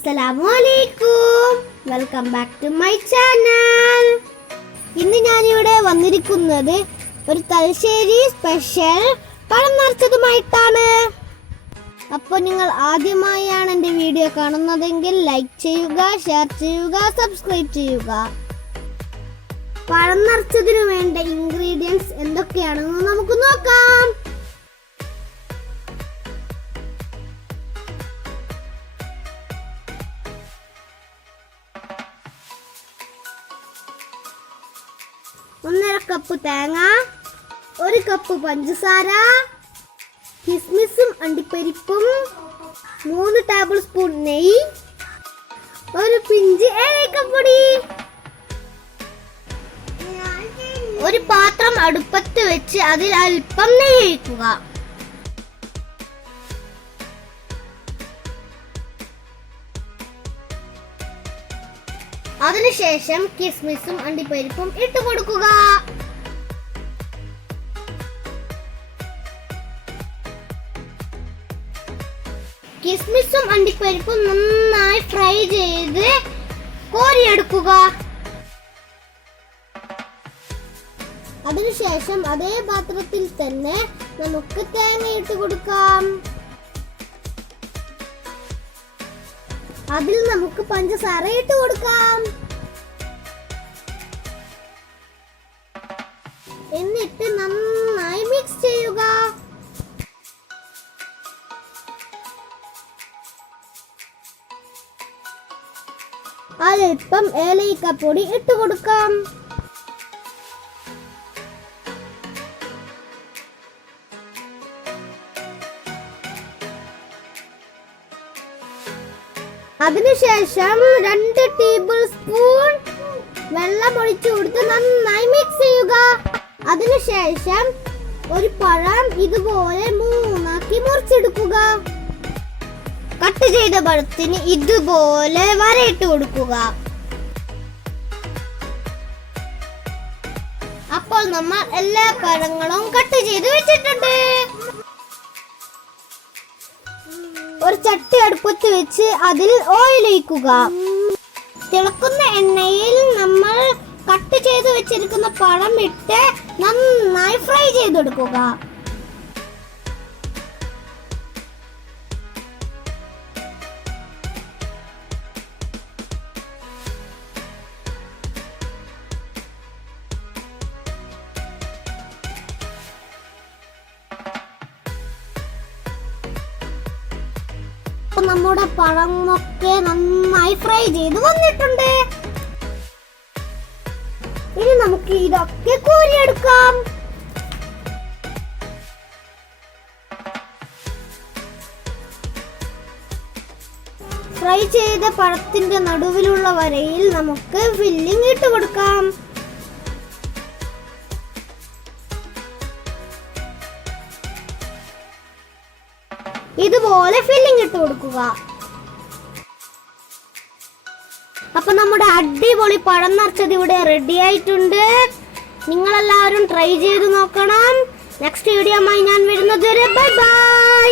അസ്സലാമുഅലൈക്കും, welcome back to my channel. ഇന്ന് ഞാനിവിടെ വന്നിരിക്കുന്നത് ഒരു തലശ്ശേരി സ്പെഷ്യൽ പഴം നിറച്ചതുമായിട്ടാണ്. അപ്പോൾ നിങ്ങൾ ആദ്യമായാണ് എൻ്റെ വീഡിയോ കാണുന്നതെങ്കിൽ ലൈക്ക് ചെയ്യുക, ഷെയർ ചെയ്യുക, സബ്സ്ക്രൈബ് ചെയ്യുക. പഴം നിറച്ചതിനു വേണ്ട ഇൻഗ്രീഡിയൻസ് എന്തൊക്കെയാണെന്ന് നമുക്ക് നോക്കാം. ഒന്നര കപ്പ് തേങ്ങ, 1 കപ്പ് പഞ്ചസാര, കിസ്മിസും അണ്ടിപ്പരിപ്പും, 3 ടേബിൾ സ്പൂൺ നെയ്യ്, 1 പിഞ്ച് ഏലക്കപ്പൊടി. ഒരു പാത്രം അടുപ്പത്ത് വെച്ച് അതിൽ അല്പം നെയ്യ് ഒഴിക്കുക. അതിനുശേഷം കിസ്മിസും അണ്ടിപ്പരിപ്പും ഇട്ട് കൊടുക്കുക. കിസ്മിസും അണ്ടിപ്പരിപ്പും നന്നായി ഫ്രൈ ചെയ്ത് കോരിയെടുക്കുക. അതിനുശേഷം അതേ പാത്രത്തിൽ തന്നെ നമുക്ക് തേങ്ങ ഇട്ട് കൊടുക്കാം. അതിൽ നമുക്ക് പഞ്ചസാര ഇട്ട് കൊടുക്കാം. എന്നിട്ട് നന്നായി മിക്സ് ചെയ്യുക. അല്പം ഏലക്കപ്പൊടി ഇട്ട് കൊടുക്കാം. അതിനുശേഷം 2 ടേബിൾ സ്പൂൺ വെള്ളം ഒഴിച്ചു കൊടുത്ത് നന്നായി മിക്സ് ചെയ്യുക. അതിനുശേഷം ഒരു പഴം ഇതുപോലെ 3ആക്കി മുറിച്ചെടുക്കുക. കട്ട് ചെയ്ത പഴത്തിന് ഇതുപോലെ വരയിട്ട് കൊടുക്കുക. അപ്പോൾ നമ്മൾ എല്ലാ പഴങ്ങളും കട്ട് ചെയ്ത് വെച്ചിട്ടുണ്ട്. ഒരു ചട്ടി അടുപ്പത്ത് വെച്ച് അതിൽ ഓയിൽ ഒഴിക്കുക. തിളക്കുന്ന എണ്ണയിൽ നമ്മൾ കട്ട് ചെയ്ത് വെച്ചിരിക്കുന്ന പഴം ഇട്ട് നന്നായി ഫ്രൈ ചെയ്തെടുക്കുക. നമ്മുടെ പഴമൊക്കെ നന്നായി ഫ്രൈ ചെയ്ത് വന്നിട്ടുണ്ട്. ഇനി നമുക്ക് ഇതൊക്കെ കോരിയെടുക്കാം. ഫ്രൈ ചെയ്ത പഴത്തിന്റെ നടുവിലുള്ള വരയിൽ നമുക്ക് ഫില്ലിംഗ് ഇട്ട് കൊടുക്കാം. ഇതുപോലെ ഫില്ലിംഗ് ഇട്ട് കൊടുക്കുക. അപ്പൊ നമ്മുടെ അടിപൊളി പഴം നിറച്ചത് ഇവിടെ റെഡി ആയിട്ടുണ്ട്. നിങ്ങളെല്ലാവരും ട്രൈ ചെയ്ത് നോക്കണം. നെക്സ്റ്റ് വീഡിയോയുമായി ഞാൻ വരുന്നത് വരെ ബൈ ബൈ.